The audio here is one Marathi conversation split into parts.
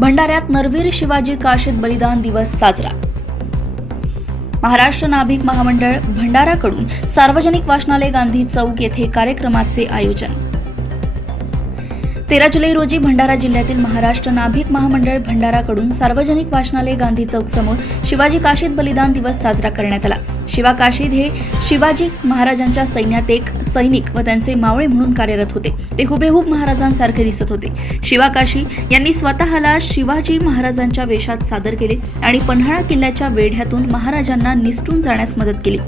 भंडाऱ्यात नरवीर शिवाजी काशीद बलिदान दिवस साजरा. महाराष्ट्र नाभिक महामंडळ भंडाराकडून सार्वजनिक वाचनालय गांधी चौक येथे कार्यक्रमाचे आयोजन. तेरा जुलै रोजी भंडारा जिल्ह्यातील महाराष्ट्र नाभिक महामंडळ भंडाराकडून सार्वजनिक वाचनालय गांधी चौक समोर शिवाजी काशीद बलिदान दिवस साजरा करण्यात आला. शिवा काशीद हे शिवाजी महाराजांच्या सैन्यात एक सैनिक व त्यांचे मावळे म्हणून कार्यरत होते. ते हुबेहूब महाराजांसारखे दिसत होते. शिवा काशी यांनी स्वतःला शिवाजी महाराजांच्या वेशात सादर केले आणि पन्हाळा किल्ल्याच्या वेढ्यातून महाराजांना निसटून जाण्यास मदत केली.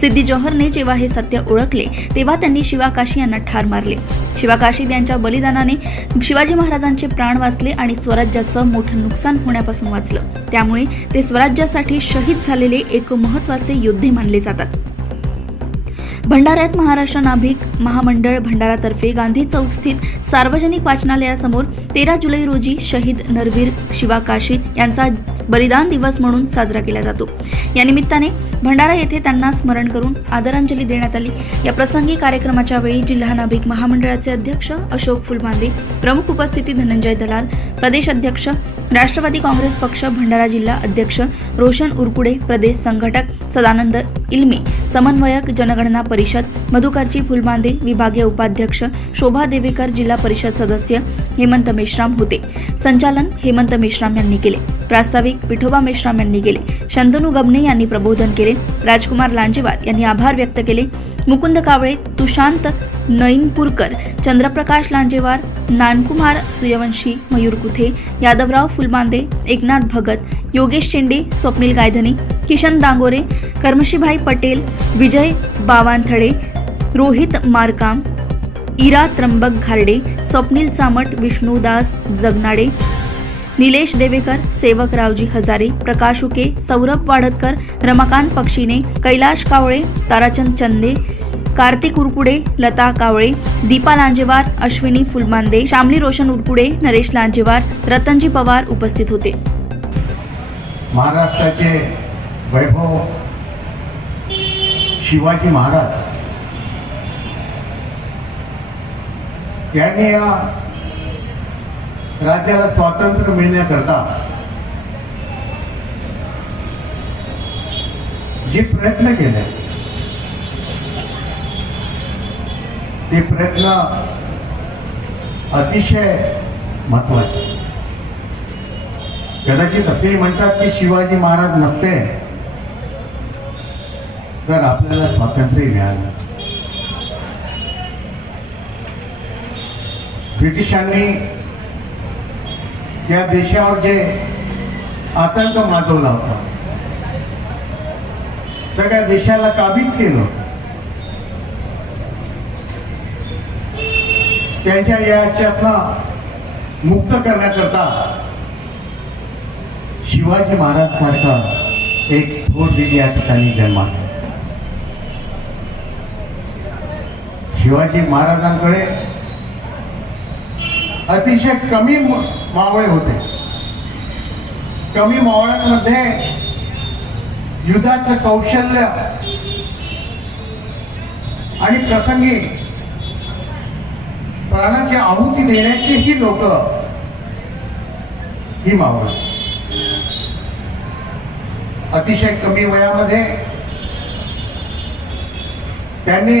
सिद्धी जौहरने जेव्हा हे सत्य ओळखले तेव्हा त्यांनी शिवा काशी यांना ठार मारले. शिवा काशीद यांच्या बलिदानाने शिवाजी महाराजांचे प्राण वाचले आणि स्वराज्याचं मोठं नुकसान होण्यापासून वाचलं. त्यामुळे ते स्वराज्यासाठी शहीद झालेले एक महत्त्वाचे योद्धे मानले जातात. भंडाऱ्यात महाराष्ट्र नाभिक महामंडळ भंडारातर्फे गांधी चौक स्थित सार्वजनिक वाचनालयासमोर तेरा जुलै रोजी शहीद नरवीर शिवा काशी यांचा बलिदान दिवस म्हणून साजरा केला जातो. या निमित्ताने भंडारा येथे त्यांना स्मरण करून आदरांजली देण्यात आली. या प्रसंगी कार्यक्रमाच्या वेळी जिल्हा नाभिक महामंडळाचे अध्यक्ष अशोक फुलबांदे प्रमुख उपस्थिती धनंजय दलाल प्रदेश अध्यक्ष राष्ट्रवादी काँग्रेस पक्ष भंडारा जिल्हा अध्यक्ष रोशन उरकुडे प्रदेश संघटक सदानंद इल्मे समन्वयक जनगणना परिषद मधुकरची फुलबांदे विभागीय उपाध्यक्ष शोभा देवेकर जिल्हा परिषद सदस्य हेमंत मेश्राम होते. संचालन हेमंत मेश्राम यांनी केले. प्रास्ताविक विठोबा मेश्राम यांनी केले. शंतनू गबने यांनी प्रबोधन केले. राजकुमार लांजेवार यांनी आभार व्यक्त केले. मुकुंद कावळे तुशांत नईनपूरकर चंद्रप्रकाश लांजेवार नानकुमार सूर्यवंशी मयूर कुथे यादवराव फुलबांदे एकनाथ भगत योगेश शेंडे स्वप्नील गायधनी किशन दांगोरे कर्मशीभाई पटेल विजय बावांथळे रोहित मारकाम इरा त्र्यंबक घारडे स्वप्नील चामट विष्णुदास जगनाडे निलेश देवेकर सेवक रावजी हजारे प्रकाश उके सौरभ वाडतकर रमाकांत पक्षीने कैलाश कावळे ताराचंद चंदे कार्तिक उरकुडे लता कावळे दीपा लांजेवार अश्विनी फुलमांदे शामली रोशन उरकुडे नरेश लांजेवार रतनजी पवार उपस्थित होते. महाराष्ट्राचे वैभव शिवाजी महाराज. यांनी या राज्याला स्वातंत्र्य मिळण्याकरता जे प्रयत्न केले ते प्रयत्न अतिशय महत्त्वाचे कदाचित असेही म्हणतात की शिवाजी महाराज नसते. तर आपल्याला स्वातंत्र्य मिळालं. नसतं ब्रिटिशांनी या देशावर जे आतंक माजवला होता सगळ्या देशाला काबीज केलं त्यांच्या याच्यातला मुक्त करण्याकरता शिवाजी महाराज सारखा एक थोर दिली या ठिकाणी जन्मास आला. शिवाजी महाराजांकडे अतिशय कमी मावळे होते. कमी मावळ्यांमध्ये युद्धाचं कौशल्य आणि प्रसंगी प्राणाची आहुती देण्याची ही लोक ही मावळ. अतिशय कमी वयामध्ये त्यांनी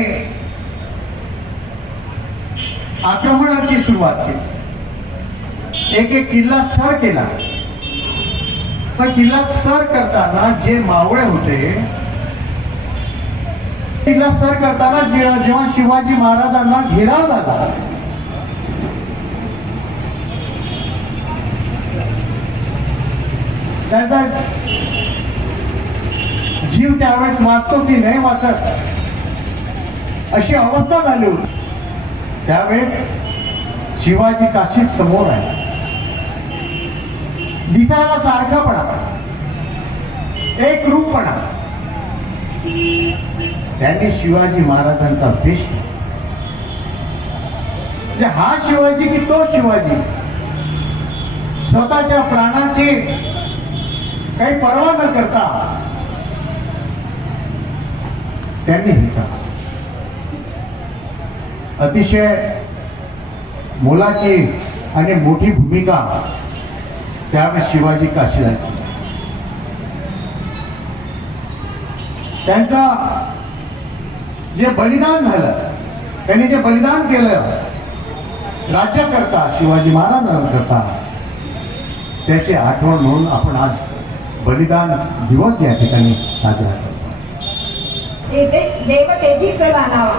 आक्रमणाची सुरुवात केली. एक एक किल्ला सर केला. पण किल्ला सर करताना जे मावळे होते किल्ला सर करताना जेव्हा शिवाजी महाराजांना घेराव झाला त्याचा जीव त्यावेळेस वाचतो की नाही वाचत अशी अवस्था झाली होती. त्यावेळेस शिवाजी काशीत समोर आहे दिसायला सारखापणा एक रूपपणा त्यांनी शिवाजी महाराजांचा भेष म्हणजे हा शिवाजी की तो शिवाजी? स्वतःच्या प्राणाची काही पर्वा न करता त्यांनी हे अतिशय मोलाची आणि मोठी भूमिका त्यावेळेस शिवाजी काशीला त्यांचा जे बलिदान झालं त्यांनी जे बलिदान केलं राज्याकरता शिवाजी महाराजांकरता त्याची आठवण म्हणून आपण आज बलिदान दिवस या ठिकाणी साजरा करतो. देव तेथीच जाणावा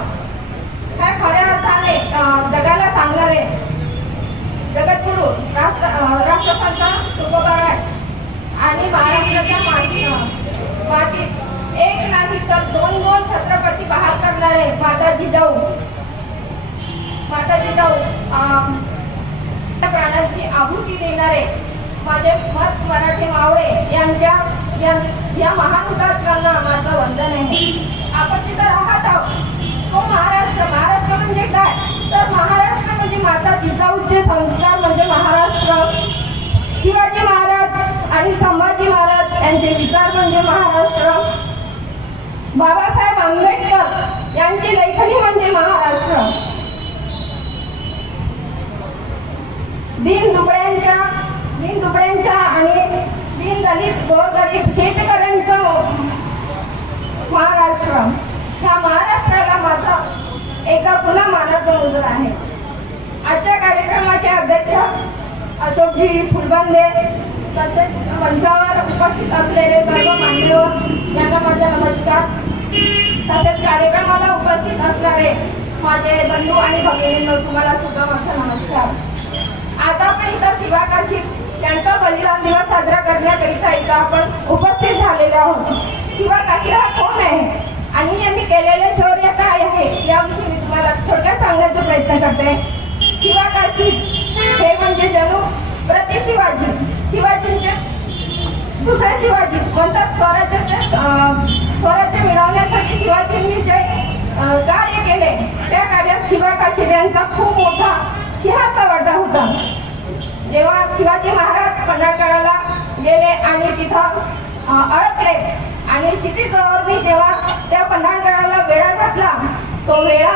ह्या खऱ्या अर्थाने अं, जगाला सांगणारे जगद्गुरु राष्ट्र राष्ट्रसंत तुकोबाराय आणि महाराष्ट्राच्या माती मातीत एक नाही तर दोन दोन छत्रपती बहाल करणारे माता जिजाऊ माता जिजाऊ अं, त्या प्राणांची आहुती देणारे माझे मत मराठी मावळे यांच्या या- या महान हुतात्म्यांना माझं वंदन आहे. आपण तिथं राहत आहोत. तो महाराष्ट्र महाराष्ट्र म्हणजे काय? तर महाराष्ट्र म्हणजे माता जिजाऊचे संस्कार म्हणजे महाराष्ट्र. शिवाजी महाराज आणि संभाजी महाराज यांचे विचार म्हणजे महाराष्ट्र. बाबासाहेब आंबेडकर यांची लेखणी म्हणजे महाराष्ट्र. दीन दुबळ्यांच्या दीन दुबळ्यांच्या आणि दीन दलित गोरगरीब शेतकऱ्यांचं महाराष्ट्र. ह्या महाराष्ट्राला माझा एका पुन्हा मानाचा मुद्रा आहे. आजच्या कार्यक्रमाचे अध्यक्ष अशोकजी फुलबंदे तसेच मंचावर उपस्थित असलेले सर्व मान्यवर यांना माझा नमस्कार. तसेच कार्यक्रमाला उपस्थित असणारे माझे बंधू आणि भगिनींनो तुम्हाला सुद्धा माझा नमस्कार. आता आपण इथं शिवाकाशी त्यांचा बलिदान दिवस साजरा करण्याकरिता इथं आपण उपस्थित झालेले आहोत. शिवाकाशी हा कोण आहे? आणि यांनी केलेले शौर्य काय आहे याविषयी मी तुम्हाला थोडक्यात सांगण्याचा प्रयत्न करते. शिवाकाशी हे म्हणजे जणू प्रति शिवाजी. शिवाजींचे दुसरे शिवाजी. म्हणतात स्वराज्याचे स्वराज्य मिळवण्यासाठी शिवाजींनी जे कार्य केले त्या कार्यात शिवाकाशी यांचा खूप मोठा सिंहाचा वाटा होता. जेव्हा शिवाजी महाराज पन्हाळगडाला गेले आणि तिथं अडकले आणि क्षितिजवळनी जेव्हा त्या पन्हाळगडाला वेढा घातला तो वेढा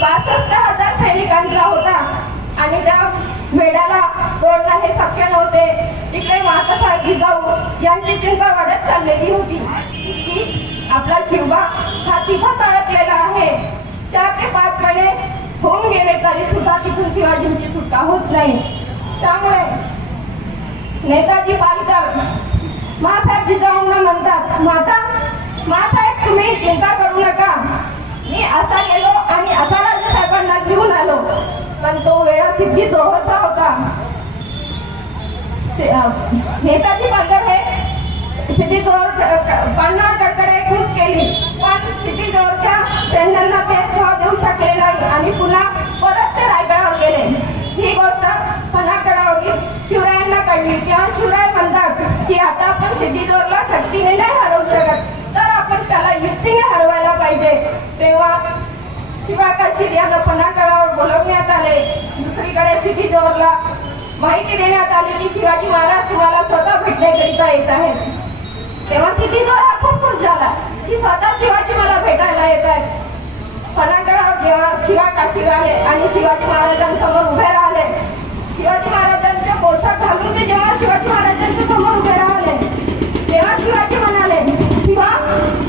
बासष्ट हजार सैनिकांचा होता. आणि त्या वेढ्याला तोडणं हे शक्य नव्हते. इकडे मातासाहेब जिजाऊ यांची चिंता वाढत चाललेली होती. की आपला शिवबा हा तिथंच अडकलेला आहे. चार ते पाच महिने होऊन गेले तरी सुद्धा तिथून शिवाजींची सुटका होत नाही. त्यामुळे नेताजी पालकर मासाहेब जिजाऊंना म्हणतात माता मासाहेब तुम्ही चिंता करू नका मी असा गेलो आणि असा राजे साहेबांना घेऊन आलो पण तो वेळा सिद्धी होता. नेताजी पालकर हे सिद्धी जोर पालनावर कडकडे कूच केली. पण सिद्धी जोरच्या सैन्यांना ते स्वाद देऊ शकले नाही आणि पुन्हा परत ते रायगडावर गेले. ही गोष्ट पन्हाळगडावरील शिवरायांना कळली. तेव्हा शिवराय म्हणतात की आता आपण सिद्धी जोरला शक्तीने नाही हरवू शकत. तर आपण त्याला युक्तीने हरवायला पाहिजे. तेव्हा शिवाकाशी यांना पन्हाळगडावर बोलवण्यात आले. दुसरीकडे सिद्धीजोरला माहिती देण्यात आली की शिवाजी महाराज तुम्हाला स्वतः भेटण्याकरिता येत आहेत. तेव्हा सिद्धीजोर हा खूप खुश झाला की स्वतः शिवाजी मला भेटायला येत आहेत. पन्हाळगडावर जेव्हा शिवा काशी आले आणि शिवाजी महाराजांसमोर उभे राहिले. शिवाजी महाराजांचे पोशाख घालून ते जेव्हा शिवाजी महाराजांच्या समोर उभे राहिले तेव्हा शिवाजी म्हणाले शिवा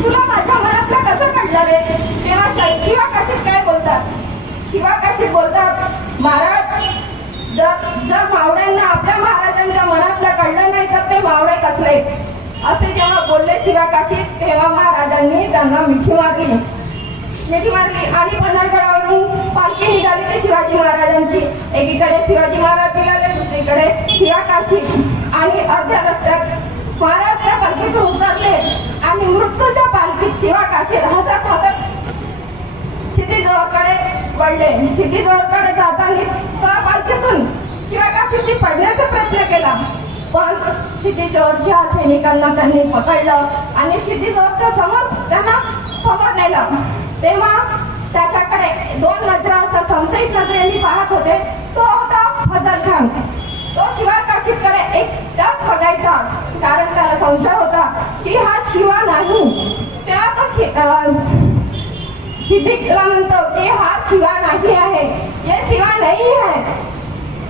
तुला माझ्या मनातलं कसं कळलं रे? तेव्हा श- शिवा काशीत काय बोलतात? शिवा कसे बोलतात? महाराज जर जर मावड्यांना आपल्या महाराजांच्या मनातलं कळलं नाही तर ते मावळे कसले? असे जेव्हा बोलले शिवा काशी तेव्हा महाराजांनी त्यांना मिठी मारली. मिठी मारली आणि पन्हाळगडावरून पालखी निघाली ते शिवाजी महाराजांची. एकीकडे शिवाजी महाराज निघाले दुसरीकडे शिवा काशी आणि अर्ध्या रस्त्यात महाराज त्या पालखीतून उतरले आणि मृत्यूच्या पालखीत शिवा काशी हसत हसत सिद्धीजवळकडे वळले. सिद्धीजवळकडे जाताना त्या पालखीतून शिवकाशीची पडण्याचा प्रयत्न केला. पण सिद्धीजवळच्या सैनिकांना त्यांनी पकडलं आणि सिद्धीजवळच्या समोर त्यांना समोर नेलं. तेव्हा त्याच्याकडे दोन नजरा असं संशयित नजरेने पाहत होते. तो होता फजल खान. तो शिवाकाशीकडे एक टक बघायचा. कारण त्याला संशय होता की हा शिवा नाही. तेव्हा तो शि- सिद्धिकला म्हणतो की हा शिवा नाही आहे हे शिवा नाही आहे.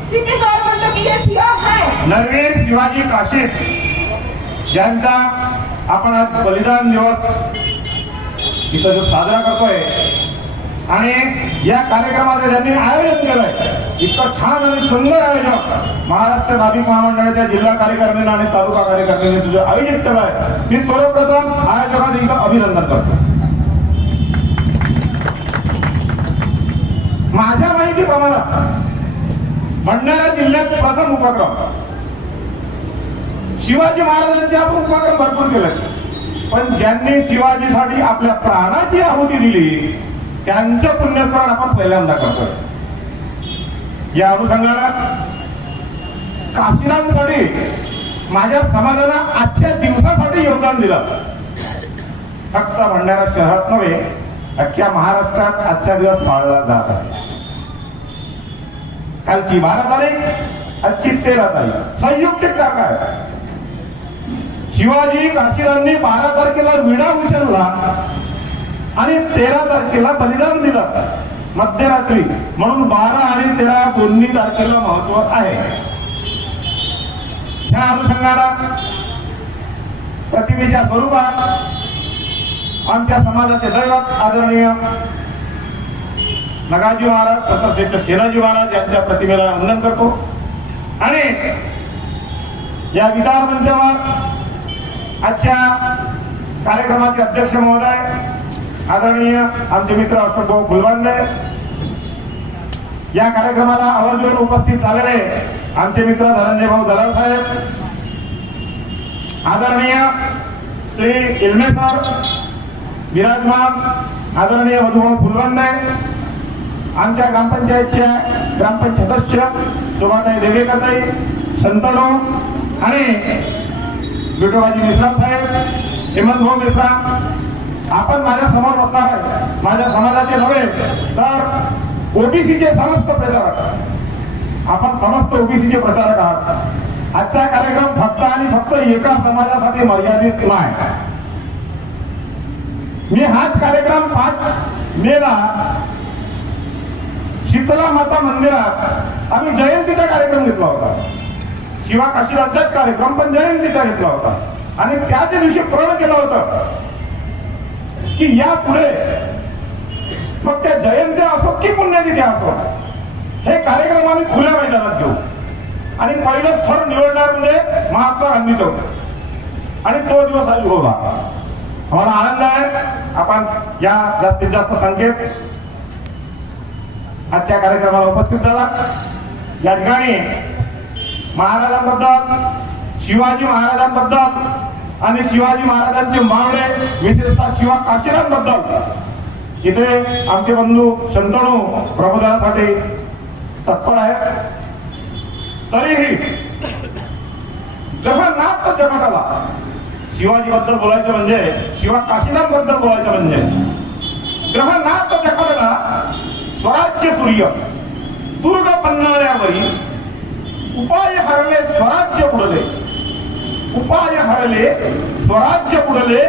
सिद्धी जोर म्हणतो की हे शिवा आहे. नरवीर शिवाजी काशीद ज्यांचा आपण आज बलिदान दिवस इथं जो साजरा करतोय. आणि या कार्यक्रमाचं ज्यांनी आयोजन केलंय इतकं छान आणि सुंदर आयोजन महाराष्ट्र नाभिक महामंडळाच्या जिल्हा कार्यकारिणीनं आणि तालुका कार्यकारिणीने तुझं आयोजित केलंय. मी सर्वप्रथम आयोजकांचं इथं अभिनंदन करतो. माझ्या माहितीप्रमाणे भंडारा जिल्ह्यात प्रथम उपक्रम शिवाजी महाराजांचे आपण उपक्रम भरपूर केले. पण ज्यांनी शिवाजीसाठी आपल्या प्राणाची आहुती दिली त्यांचं पुण्यस्मरण आपण पहिल्यांदा करतोय. या अनुषंगाला काशीनाथसाठी माझ्या समाजाला आजच्या दिवसासाठी योगदान दिलं. फक्त भंडारा शहरात नव्हे अख्ख्या महाराष्ट्रात आजचा दिवस पाळला जात आहे. कालची बारा तारीख आजची तेरा तारीख. संयुक्त काय शिवाजी काशीरांनी बारा तारखेला विडा उचलला आणि तेरा तारखेला बलिदान दिलं. मध्यरात्री. म्हणून बारा आणि तेरा दोन्ही तारखेला महत्त्व आहे. त्या अनुषंगाला प्रतिमेच्या स्वरूपात आमच्या समाजाचे दैवत आदरणीय नगाजी महाराज सतरश्रेष्ठ शिराजी महाराज यांच्या प्रतिमेला वंदन करतो. आणि या विचार मंचावर आजच्या कार्यक्रमाचे अध्यक्ष महोदय आदरणीय आमचे मित्र अशोक भाऊ गुलबांदे या कार्यक्रमाला आवर्जून उपस्थित झालेले आमचे मित्र धनंजय भाऊ दलाल साहेब आदरणीय श्री इल्मे सर विराजमान आदरणीय मधुभाऊ फुलवंदे आमच्या ग्रामपंचायतच्या ग्रामपंचायत सदस्य शोभाताई देवेकरताई संतनो आणि विठोबाजी मिश्रा साहेब हेमंतभाऊ मिश्रा आपण माझ्यासमोर बसणार आहे. माझ्या समाजाचे नव्हे तर ओबीसीचे समस्त प्रचारक. आपण समस्त ओबीसीचे प्रचारक आहात. आजचा कार्यक्रम फक्त आणि फक्त एका समाजासाठी मर्यादित नाही. मी हाच कार्यक्रम पाच मेला शीतला माता मंदिरात आम्ही जयंतीचा कार्यक्रम घेतला होता. शिवा काशीराजाच कार्यक्रम पण जयंतीचा घेतला होता. आणि त्याच दिवशी प्रण केलं होतं की या पुढे मग त्या जयंत्या असो की पुण्यतिथ्या असो हे कार्यक्रम आम्ही खुल्या मैदानात घेऊ. आणि पहिलं स्थळ निवडणार म्हणजे महात्मा गांधी चौक. आणि तो दिवस आज उभा आम्हाला आनंद आहे. आपण या जास्तीत जास्त संख्येत आजच्या कार्यक्रमाला उपस्थित झाला. या ठिकाणी महाराजांबद्दल शिवाजी महाराजांबद्दल आणि शिवाजी महाराजांचे मावळे विशेषतः शिवा काशीरांबद्दल इथे आमचे बंधू शंतणू प्रबोधनासाठी तत्पर आहेत. तरीही जगन्नाथ नाथ शिवाजीबद्दल शिवाजी बद्दल बोलायचं म्हणजे शिवा काशीनाथबद्दल बोलायचं म्हणजे. ग्रहनाथ जगताला स्वराज्य सूर्य. दुर्ग पन्नाळ्यावरी उपाय हरले स्वराज्य बुडले. उपाय हरले स्वराज्य बुडले.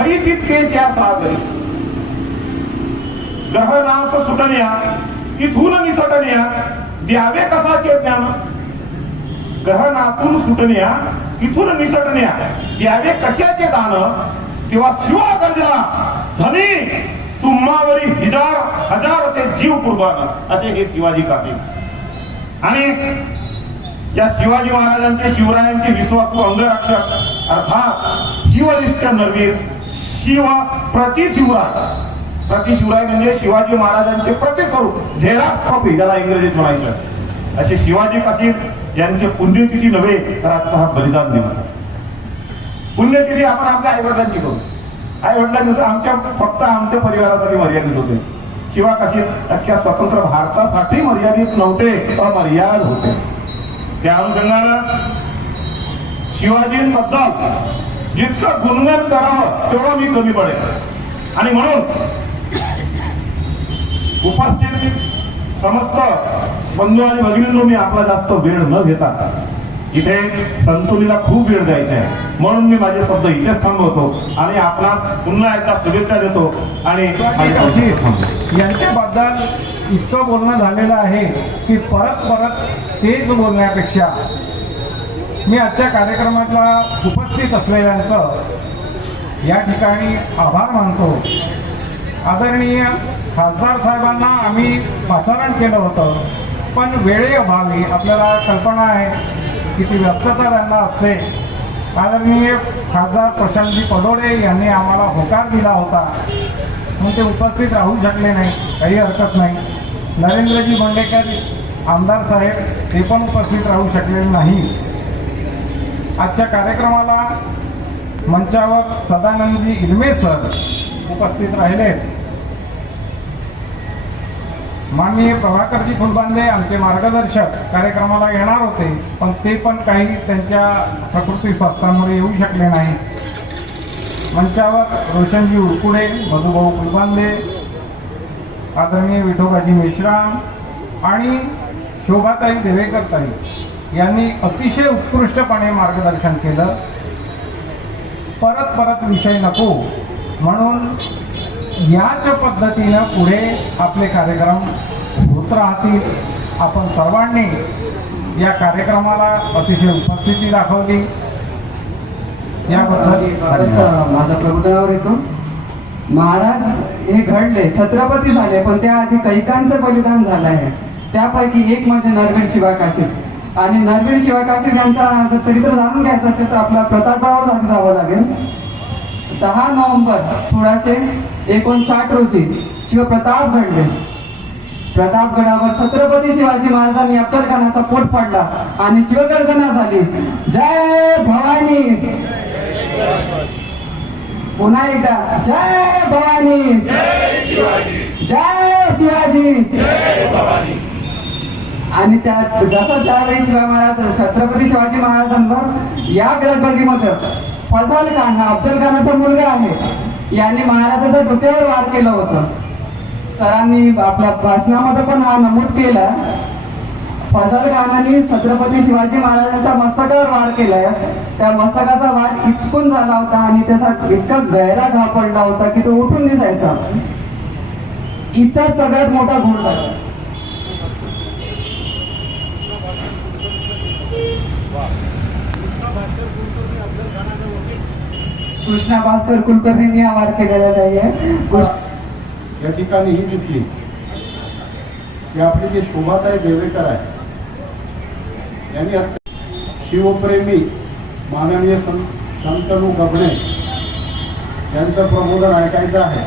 हरी सागरी. ग्रहनाश सुटण्या इथून निसटण्या द्यावे कसाचे ज्ञान? ग्रहणातून सुटण्या इथून निसटण्या यावे कशाचे दान? किंवा शिवा गर्जना. धनी तुम्हावरी हजार हजार असे जीव कुर्बान. असे हे शिवाजी काकी. आणि या शिवाजी महाराजांचे शिवरायांचे विश्वासू अंगरक्षक अर्थात शिवनिष्ठ नरवीर शिव प्रति शिवराय. प्रति शिवराय म्हणजे शिवाजी महाराजांचे प्रतिस्वरूप. झेरा कॉपी ज्याला इंग्रजीत म्हणायचं. असे शिवाजी काशीद यांचे पुण्यतिथी नव्हे तर आजचा हा बलिदान दिवस आहे. पुण्यतिथी आपण आपल्या आईवडिलांची करू. आईवडिलांची आमच्या फक्त आमच्या परिवारासाठी मर्यादित होते. शिवा कशी अख्ख्या स्वतंत्र भारतासाठी मर्यादित नव्हते अमर्याद होते. त्या अनुषंगानं शिवाजींबद्दल जितकं गुणगान करावं तेवढं मी कमी पडेल आणि म्हणून उपस्थित समस्त बंधू आणि भगिनींनो मी आपला जास्त वेळ न घेता. इथे संतुलीला खूप वेळ द्यायचा आहे. म्हणून मी माझे शब्द इथेच थांबवतो आणि आपला पुन्हा एकदा शुभेच्छा देतो आणि यांच्याबद्दल इतकं बोलणं झालेलं आहे की परत परत तेच बोलण्यापेक्षा मी आजच्या कार्यक्रमाला उपस्थित असलेल्यांचं या ठिकाणी आभार मानतो. आदरणीय खासदार साहेबांना आम्ही पाचारण केलं होतं. पण वेळेअभावी आपल्याला कल्पना आहे की ती व्यस्तता त्यांना असते. आदरणीय खासदार प्रशांतजी पडोडे यांनी आम्हाला होकार दिला होता. म्हणून ते उपस्थित राहू शकले नाही. काही हरकत नाही. नरेंद्रजी बंडेकर आमदार साहेब ते पण उपस्थित राहू शकले नाही. आजच्या कार्यक्रमाला मंचावर सदानंदजी इलमे सर उपस्थित राहिले. माननीय प्रभाकरजी फुलबांदे आमचे मार्गदर्शक कार्यक्रमाला येणार होते पण ते पण काही त्यांच्या प्रकृती स्वास्थ्यामुळे येऊ शकले नाही. मंचावर रोशनजी उरकुडे मधुभाऊ फुलबांदे आदरणीय विठोबाजी मेश्राम आणि शोभाताई देवेकरताई यांनी अतिशय उत्कृष्टपणे मार्गदर्शन केलं. परत परत विषय नको म्हणून याच पद्धतीनं पुढे आपले कार्यक्रम होत राहतील. आपण सर्वांनी या कार्यक्रमाला अतिशय उपस्थिती दाखवली. याबद्दल माझा प्रबोधनावर येतो. महाराज हे घडले. छत्रपती झाले पण त्याआधी कैकांचं बलिदान झालं आहे. त्यापैकी एक म्हणजे नरवीर शिवाकाशीत आणि नरवीर शिवाकाशीत यांचा जर चरित्र जाणून घ्यायचं असेल तर आपला प्रतापराव जावं लागेल. दहा नोव्हेंबर सोळाशे एकोणसाठ रोजी शिवप्रताप घडले प्रतापगडावर छत्रपती शिवाजी महाराजांनी अफजल खानाचा पोट पडला आणि शिवगर्जना झाली. जय भवानी. पुन्हा एकदा जय भवानी. जय शिवाजी. आणि त्या जसं त्यावेळी शिवाजी महाराज छत्रपती शिवाजी महाराजांवर या गडबडीमध्ये फजल खान हा अफजल खानाचा मुलगा आहे. यांनी महाराजाच्या डोक्यावर वार केलं होतं. सरांनी आपल्या भाषणामध्ये पण हा नमूद केला. फजल खानाने छत्रपती शिवाजी महाराजांच्या मस्तकावर वार केलाय. त्या मस्तकाचा वार इतकून झाला होता आणि त्याचा इतका गहरा घा पडला होता की तो उठून दिसायचा. इतर सगळ्यात मोठा घोड झाला कृष्णा भास्कर कुलकर्णींनी हा वार केलेला नाहीये या ठिकाणी ही दिसली. की आपले जे शोभाताई देवेकर आहे यांनी शिवप्रेमी माननीय संत शंतनू गबणे यांचं प्रबोधन ऐकायचं आहे.